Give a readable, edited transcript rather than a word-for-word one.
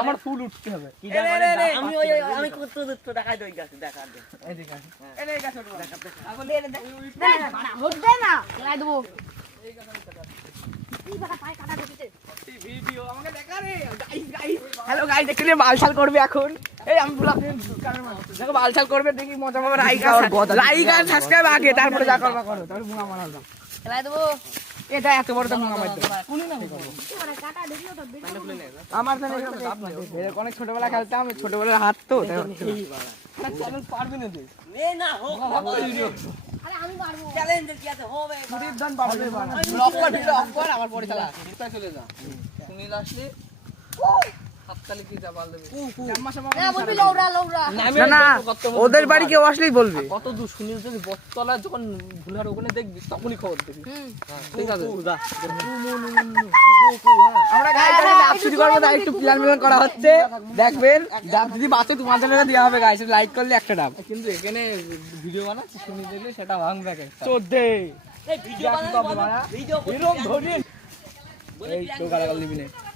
আমার ফুল উঠতে হবে আমি কত দূর দেখাই দই গাছ দেখা হ্যালো গাইস দেখলে বালছাল করবে এখন এই আমি বললাম দেখো বালছাল করবে দেখি মজা পাবে লাইক আর সাবস্ক্রাইব আগে তারপরে যা করবা করো তারপরে মুঙা মারা দাও খেলাই দেবো এটা এত বড় তো মুঙা মার দাও আমার তো অনেক ছোটবেলা খেলতাম ছোটবেলার হাত তো চ্যানেল পারবি না তুই না হোক আরে আমি পারবো চ্যালেঞ্জের কি আছে হবে সুদীপ দান পারবে অফ কর ভিডিও অফ কর আবার পরে চালা ভিতরে চলে যা সুনীল আসলে হাততালি কি জাবাল দেবে না বলবি লৌরা না ওদের বাড়ি কেউ আসলেই বলবে কত দূর সুনীল যদি বটতলা যখন ভুলার ওখানে দেখবি তখনই খবর দিবি ঠিক আছে আমরা গাইস ডাব শুরু করব তাই একটু প্ল্যান মিলন করা হচ্ছে দেখবেন ডাব যদি বাঁচে তোমাদের জন্য দেওয়া হবে গাইস লাইক করলে একটা ডাব কিন্তু এখানে ভিডিও বানাচ্ছি সুনীল দেখলে সেটা ভাঙবে একটা চোদ্দে এই ভিডিও বানাবো ভিডিও এরকম ধরে এই তো গালাগাল দিবি না